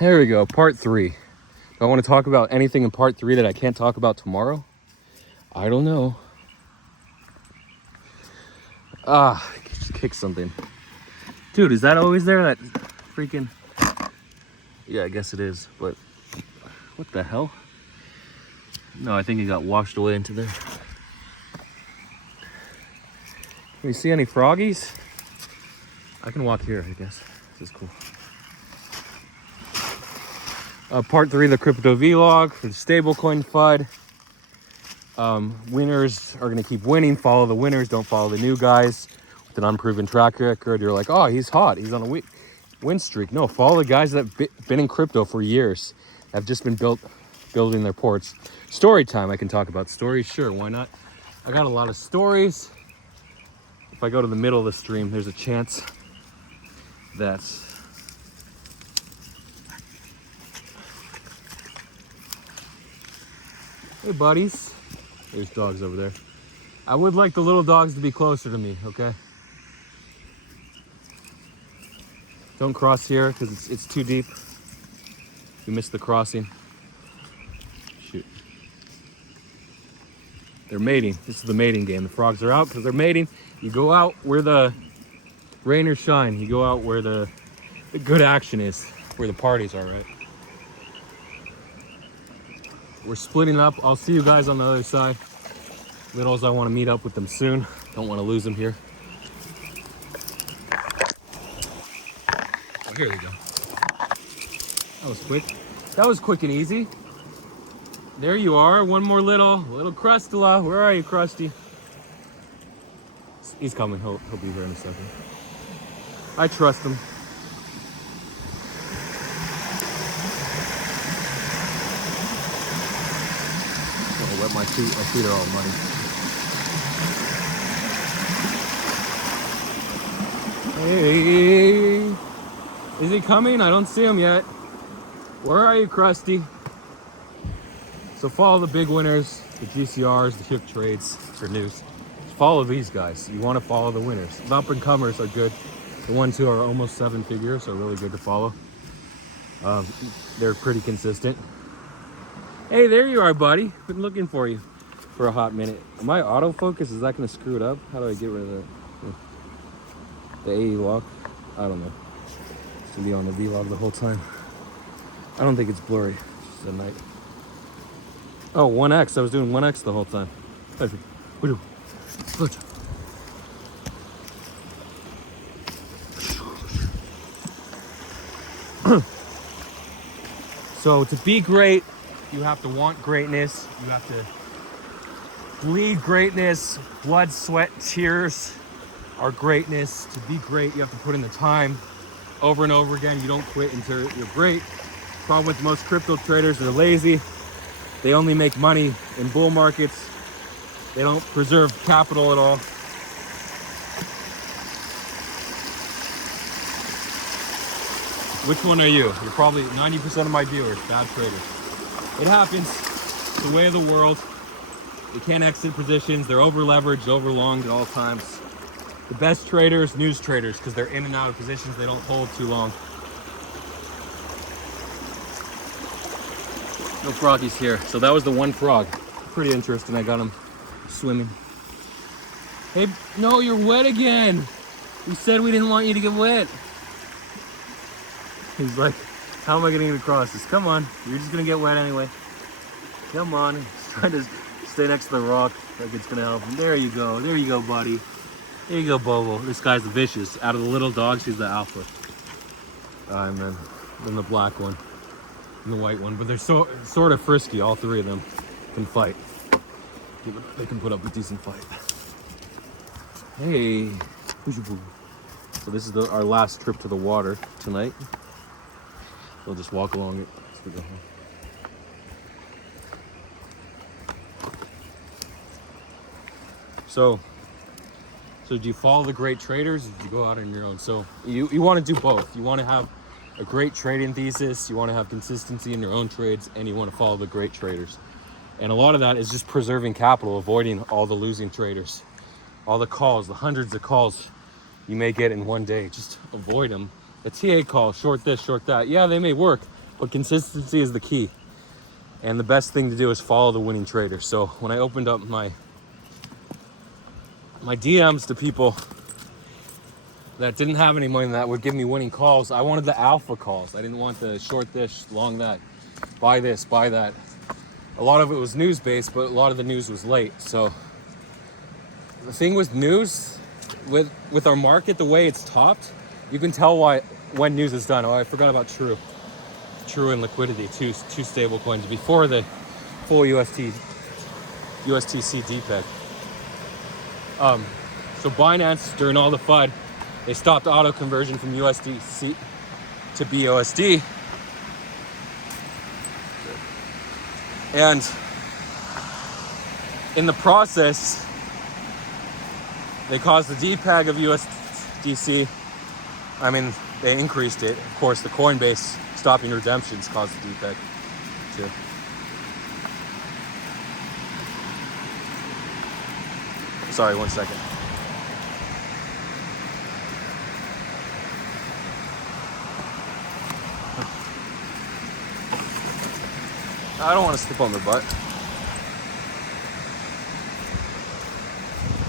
There we go, part 3. Do I want to talk about anything in part 3 that I can't talk about tomorrow? I don't know. Just kick something. Dude, is that always there? That freaking... Yeah, I guess it is, but... What the hell? No, I think it got washed away into there. Can you see any froggies? I can walk here, I guess. This is cool. Part 3 of the crypto vlog for the stablecoin FUD. Winners are going to keep winning. Follow the winners. Don't follow the new guys with an unproven track record. You're like, oh, he's hot. He's on a win streak. No, follow the guys that have been in crypto for years. Have just been building their ports. Story time. I can talk about stories. Sure, why not? I got a lot of stories. If I go to the middle of the stream, there's a chance that... Hey, buddies. There's dogs over there. I would like the little dogs to be closer to me, okay? Don't cross here because it's too deep. You missed the crossing. Shoot. They're mating. This is the mating game. The frogs are out because they're mating. You go out where the rain or shine. You go out where the good action is, where the parties are, right? We're splitting up. I'll see you guys on the other side. Littles, I want to meet up with them soon. Don't want to lose them here. Oh, here we go. That was quick. That was quick and easy. There you are. One more little Crustula. Where are you, Krusty? He's coming. He'll be here in a second. I trust him. Oh, wet my feet. My feet are all muddy. Hey, is he coming? I don't see him yet. Where are you, Krusty? So follow the big winners, the GCRs, the hip trades for news. Follow these guys. You want to follow the winners. The up and comers are good. The ones who are almost 7 figures are really good to follow. They're pretty consistent. Hey, there you are, buddy. Been looking for you for a hot minute. My autofocus, is that going to screw it up? How do I get rid of the AE lock? I don't know. It's going to be on the vlog the whole time. I don't think it's blurry. It's just at night. Oh, 1x. I was doing 1x the whole time. So to be great, you have to want greatness. You have to bleed greatness. Blood, sweat, tears are greatness. To be great, you have to put in the time over and over again. You don't quit until you're great. Problem with most crypto traders, they're lazy. They only make money in bull markets. They don't preserve capital at all. Which one are you? You're probably 90% of my viewers, bad traders. It happens. It's the way of the world. They can't exit positions. They're over leveraged, over longed at all times. The best traders, news traders, because they're in and out of positions they don't hold too long. No froggies here. So that was the one frog. Pretty interesting. I got him swimming. Hey, no, you're wet again. We said we didn't want you to get wet. He's like, how am I gonna get across this? Come on, you're just gonna get wet anyway. Come on. He's trying to stay next to the rock like it's gonna help him. There you go, buddy. There you go, Bobo. This guy's the vicious. Out of the little dogs, he's the alpha. And then the black one and the white one. But they're sort of frisky. All three of them can fight. They can put up a decent fight. Hey. So this is our last trip to the water tonight. We'll just walk along it as we go home. So do you follow the great traders or do you go out on your own? So you want to do both. You want to have a great trading thesis, you want to have consistency in your own trades, and you want to follow the great traders. And a lot of that is just preserving capital, avoiding all the losing traders. All the calls, the hundreds of calls you may get in one day, just avoid them. A TA call, short this, short that. Yeah, they may work, But consistency is the key. And the best thing to do is follow the winning trader. So when I opened up my DMs to people that didn't have any money that would give me winning calls, I wanted the alpha calls. I didn't want the short this, long that, buy this, buy that. A lot of it was news based, but a lot of the news was late. So the thing with news, with our market, the way it's topped, you can tell when news is done. Oh, I forgot about True and Liquidity, two stable coins before the full USTC DPEG. So Binance, during all the FUD, they stopped auto conversion from USDC to BUSD. And in the process, they caused the DPEG of USDC. I mean, they increased it. Of course, the Coinbase stopping redemptions caused the DPEG too. Sorry, 1 second. I don't want to step on their butt.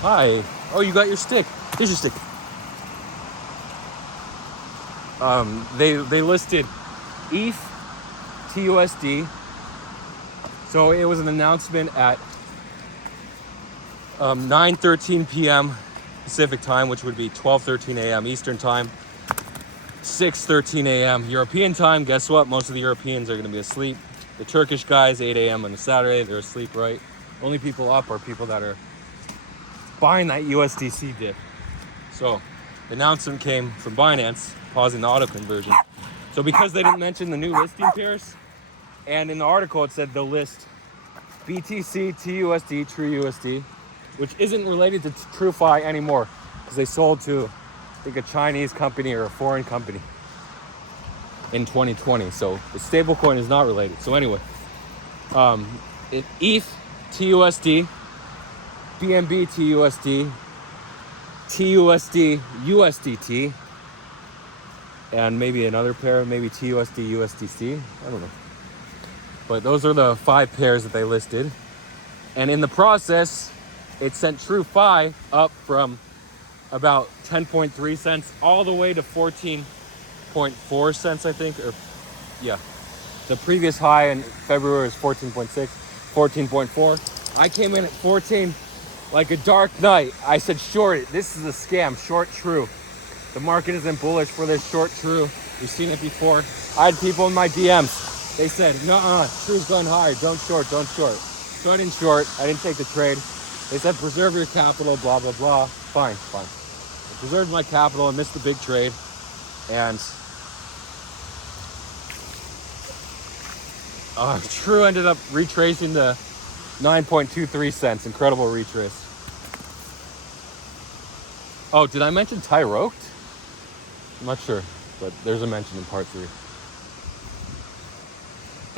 Hi. Oh, you got your stick. Here's your stick. They listed ETH TUSD. So it was an announcement at 9:13 p.m. Pacific time, which would be 12:13 a.m. Eastern time, 6:13 a.m. European time. Guess what? Most of the Europeans are going to be asleep. The Turkish guys, 8 a.m. on a Saturday, they're asleep, right? Only people up are people that are buying that USDC dip. So the announcement came from Binance, pausing the auto conversion. So because they didn't mention the new listing pairs, and in the article it said they'll list BTC, TUSD, TrueUSD, which isn't related to TrueFi anymore, because they sold to, I think, a Chinese company or a foreign company in 2020. So the stablecoin is not related. So anyway, ETH TUSD, BNB TUSD, TUSD USDT, and maybe another pair, maybe TUSD USDC. I don't know. But those are the 5 pairs that they listed. And in the process, it sent TrueFi up from about 10.3 cents all the way to 14.4 cents, I think. Or yeah, the previous high in February was 14.6, 14.4. I came in at 14 like a dark night. I said, short it. This is a scam. Short True. The market isn't bullish for this. Short True. We've seen it before. I had people in my DMs. They said, nuh-uh, True's gone higher. Don't short, don't short. So I didn't short. I didn't take the trade. They said, preserve your capital, blah, blah, blah. Fine. I preserved my capital. I missed the big trade. And True ended up retracing to 9.23 cents. Incredible retrace. Oh, did I mention Tyroke? I'm not sure, but there's a mention in part 3.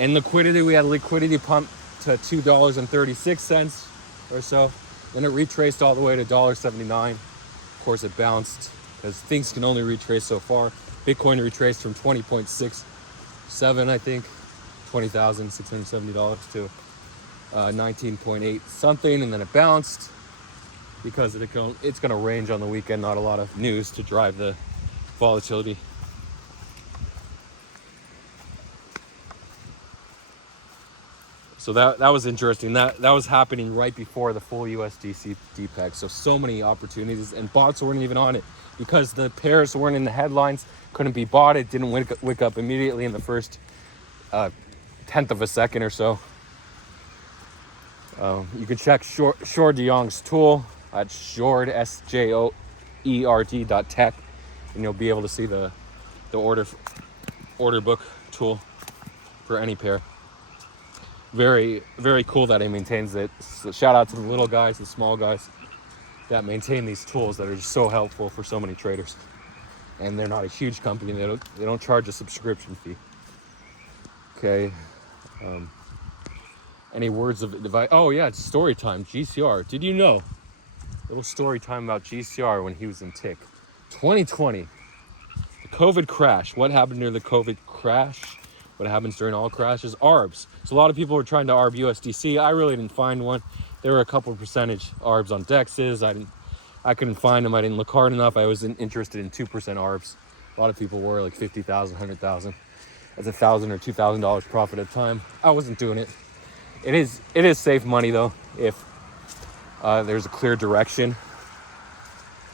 And liquidity, we had a liquidity pump to $2.36 or so. Then it retraced all the way to $1.79. Of course, it bounced because things can only retrace so far. Bitcoin retraced from 20.67, I think, $20,670 to 19.8 something, and then it bounced because it's going to range on the weekend. Not a lot of news to drive the volatility. So that was interesting. That was happening right before the full USDC DPEG. So many opportunities, and bots weren't even on it because the pairs weren't in the headlines. Couldn't be bought. It didn't wick up immediately in the first tenth of a second or so. You can check Shor de Jong's tool at Shord SJOERD.tech, and you'll be able to see the order book tool for any pair. Very, very cool that he maintains it. So shout out to the little guys, the small guys that maintain these tools that are just so helpful for so many traders. And they're not a huge company. They don't charge a subscription fee. Okay. Any words of advice? Oh yeah, it's story time. GCR. Did you know? Little story time about GCR when he was in TIC. 2020. The COVID crash. What happened during the COVID crash? what happens during all crashes? ARBs. So a lot of people were trying to ARB USDC. I really didn't find one. There were a couple percentage ARBs on DEXs. I couldn't find them. I didn't look hard enough. I wasn't interested in 2% ARBs. A lot of people were like 50,000, 100,000. That's $1,000 or $2,000 profit at a time. I wasn't doing it. It is safe money though if there's a clear direction.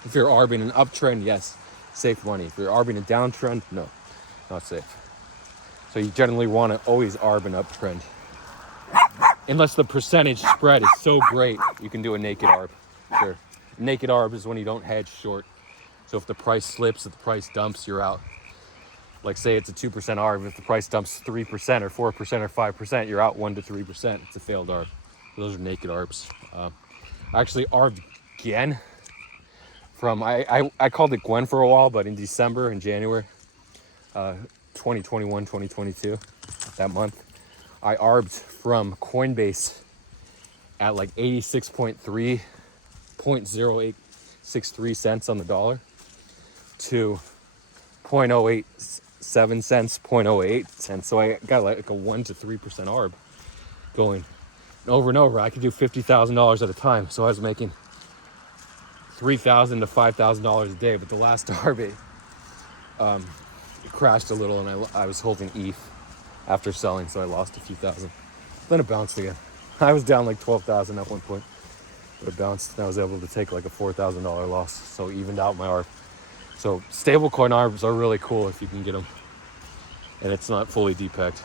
If you're arbing an uptrend, yes, safe money. If you're arbing a downtrend, no, not safe. So you generally want to always arb an uptrend. Unless the percentage spread is so great, you can do a naked arb. Sure. Naked arb is when you don't hedge short. So if the price slips, if the price dumps, you're out. Like say it's a 2% arb, if the price dumps 3% or 4% or 5%, you're out 1 to 3%. It's a failed arb. So those are naked arbs. I actually arbed again from, I called it Gwen for a while, but in December and January, 2021, 2022, that month, I arbed from Coinbase at like 86.3, 0.0863 cents on the dollar to 0.087 cents, 0.08 cents. So I got like a 1 to 3% arb going. And over and over, I could do $50,000 at a time. So I was making $3,000 to $5,000 a day. But the last arb, it crashed a little, and I was holding ETH after selling, so I lost a few thousand. Then it bounced again. I was down like 12,000 at one point, but it bounced, and I was able to take like a $4,000 loss, so evened out my arb. So stablecoin arbs are really cool if you can get them, and it's not fully depegged.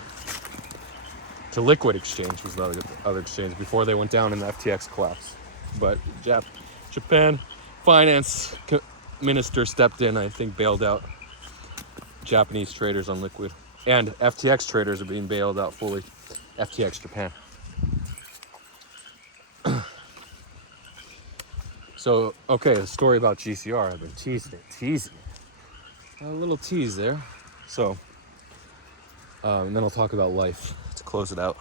To Liquid Exchange was the other exchange before they went down in the FTX collapse. But Japan finance minister stepped in, I think, bailed out Japanese traders on Liquid. And FTX traders are being bailed out fully. FTX Japan. So, okay, the story about GCR. I've been teasing. A little tease there. So, and then I'll talk about life to close it out.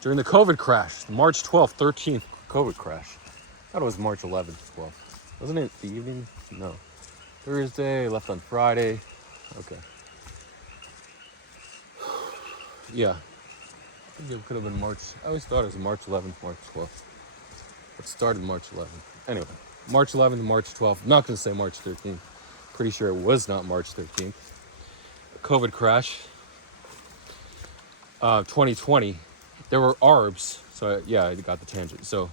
During the COVID crash, the March 12th, 13th COVID crash. I thought it was March 11th, 12th. Wasn't it the evening? No. Thursday, left on Friday. Okay. Yeah. I think it could have been March. I always thought it was March 11th, March 12th. It started March 11th. Anyway, March 11th, March 12th. I'm not going to say March 13th. Pretty sure it was not March 13th. COVID crash. 2020. There were ARBs. So, yeah, I got the tangent. So,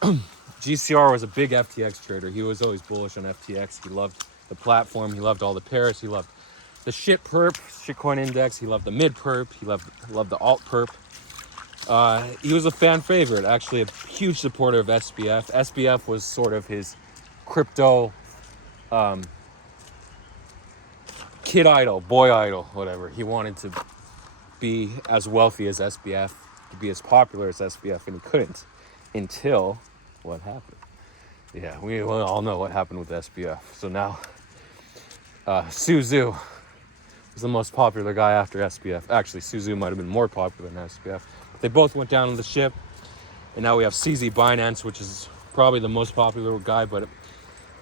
GCR was a big FTX trader. He was always bullish on FTX. He loved the platform. He loved all the pairs. He loved the shitcoin index. He loved the mid perp. He loved the alt perp. He was a fan favorite, actually a huge supporter of SBF. SBF was sort of his crypto kid idol, boy idol, whatever. He wanted to be as wealthy as SBF, to be as popular as SBF, and he couldn't until what happened. Yeah, we all know what happened with SBF. So now, Su Zhu was the most popular guy after SBF. Actually, Su Zhu might have been more popular than SBF. But they both went down on the ship, and now we have CZ Binance, which is probably the most popular guy, but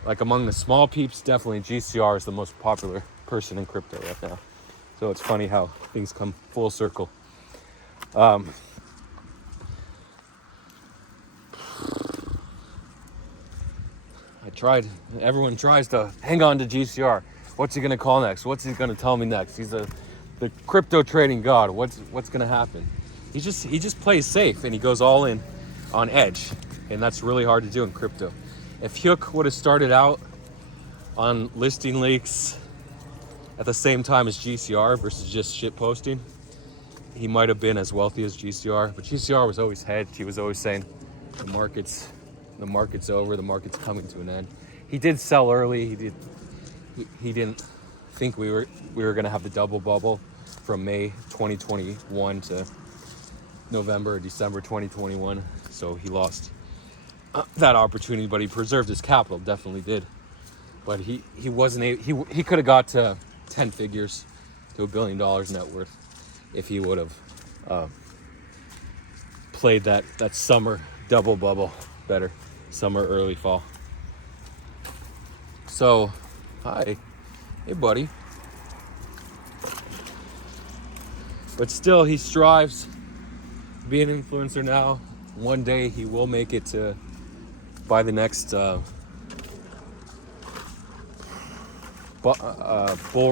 like among the small peeps, definitely GCR is the most popular person in crypto right now. So it's funny how things come full circle. Everyone tries to hang on to GCR. What's he gonna call next? What's he gonna tell me next? He's the crypto trading god. What's gonna happen? He just plays safe and he goes all in on edge, and that's really hard to do in crypto. If Hyuk would have started out on listing leaks at the same time as GCR versus just shit posting, he might have been as wealthy as GCR. But GCR was always hedged. He was always saying the market's over, the market's coming to an end. He did sell early. He didn't think we were going to have the double bubble from May 2021 to November or December 2021. So he lost that opportunity, but he preserved his capital, definitely did. But he wasn't he could have got to 10 figures to $1 billion net worth if he would have played that summer double bubble better. Summer, early fall. So, hi. Hey, buddy. But still, he strives to be an influencer now. One day he will make it to buy the next bull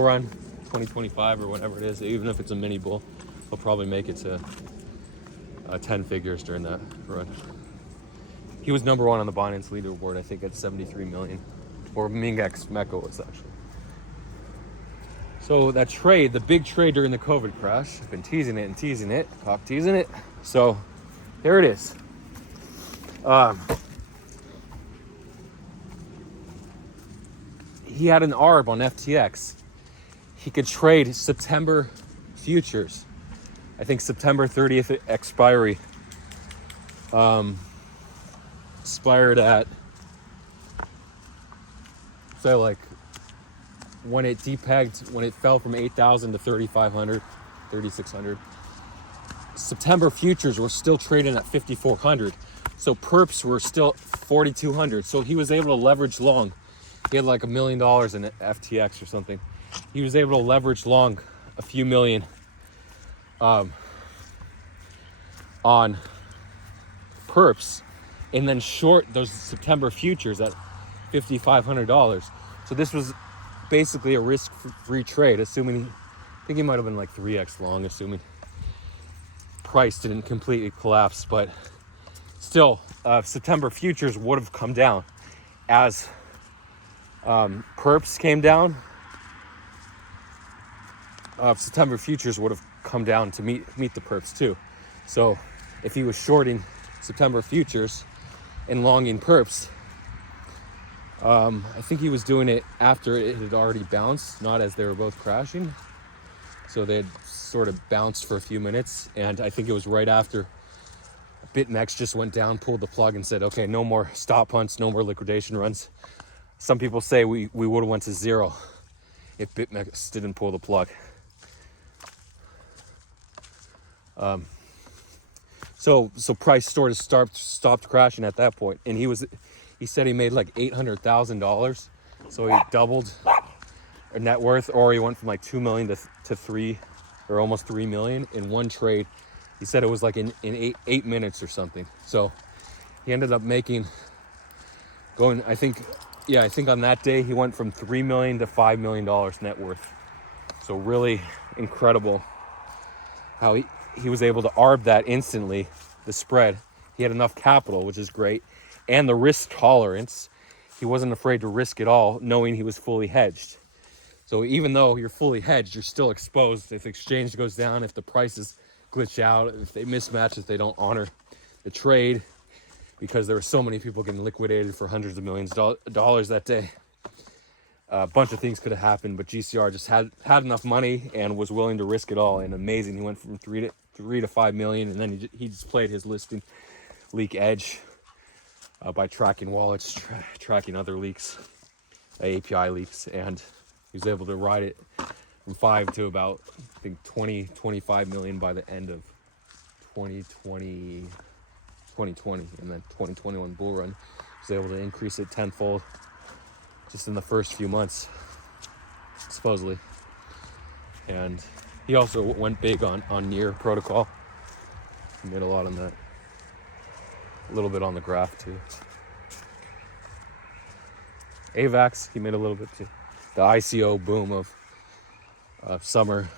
run, 2025 or whatever it is. Even if it's a mini bull, he'll probably make it to 10 figures during that run. He was number one on the Binance leaderboard, I think, at 73 million. Or Mingex Meko was actually. So that trade, the big trade during the COVID crash, I've been teasing it, cock teasing it. So there it is. He had an ARB on FTX. He could trade September futures. I think September 30th expiry. Expired at, so like when it depegged, when it fell from 8,000 to 3,500, 3,600. September futures were still trading at 5,400. So perps were still 4,200. So he was able to leverage long. He had like $1 million in FTX or something. He was able to leverage long a few million on perps and then short those September futures at $5,500. So this was basically a risk-free trade, assuming, I think he might have been like 3x long, assuming price didn't completely collapse. But still, September futures would have come down as perps came down. September futures would have come down to meet the perps too. So if he was shorting September futures and longing perps, I think he was doing it after it had already bounced, not as they were both crashing. So they had sort of bounced for a few minutes, and I think it was right after BitMEX just went down, pulled the plug, and said, okay, no more stop hunts, no more liquidation runs. Some people say we would have went to zero if BitMEX didn't pull the plug. So price sort of stopped crashing at that point, and he said he made like $800,000, so he doubled a net worth, or he went from like 2 million to 3 or almost 3 million in one trade. He said it was like in 8 minutes or something. So he ended up I think on that day he went from 3 million to $5 million net worth. So really incredible how he was able to arb that instantly, the spread. He had enough capital, which is great, and the risk tolerance. He wasn't afraid to risk it all, knowing he was fully hedged. So even though you're fully hedged, you're still exposed. If exchange goes down, if the prices glitch out, if they mismatch, if they don't honor the trade, because there were so many people getting liquidated for hundreds of millions of dollars that day. A bunch of things could have happened, but GCR just had enough money and was willing to risk it all. And amazing, he went from 3 to 5 million, and then he just played his listing leak edge by tracking wallets, tracking other leaks, API leaks, and he was able to ride it from 5 to about, I think, 25 million by the end of 2020, and then 2021 bull run. He was able to increase it tenfold just in the first few months, supposedly. And he also went big on Near protocol. He made a lot on that. A little bit on the graph too. AVAX, he made a little bit too. The ICO boom of summer,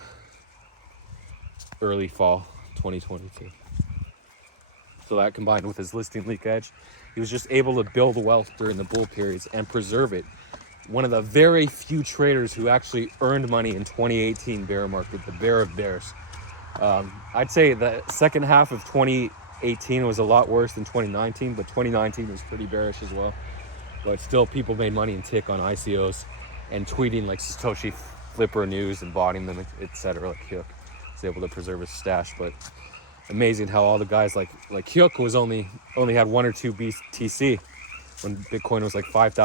early fall 2022. So that combined with his listing leak edge, he was just able to build wealth during the bull periods and preserve it. One of the very few traders who actually earned money in 2018 bear market, the bear of bears. I'd say the second half of 2018 was a lot worse than 2019, but 2019 was pretty bearish as well. But still, people made money in tick on ICOs and tweeting like Satoshi Flipper news and botting them, etc. Like Hyuk was able to preserve his stash. But amazing how all the guys like Hyuk was only had 1 or 2 BTC when Bitcoin was like 5,000.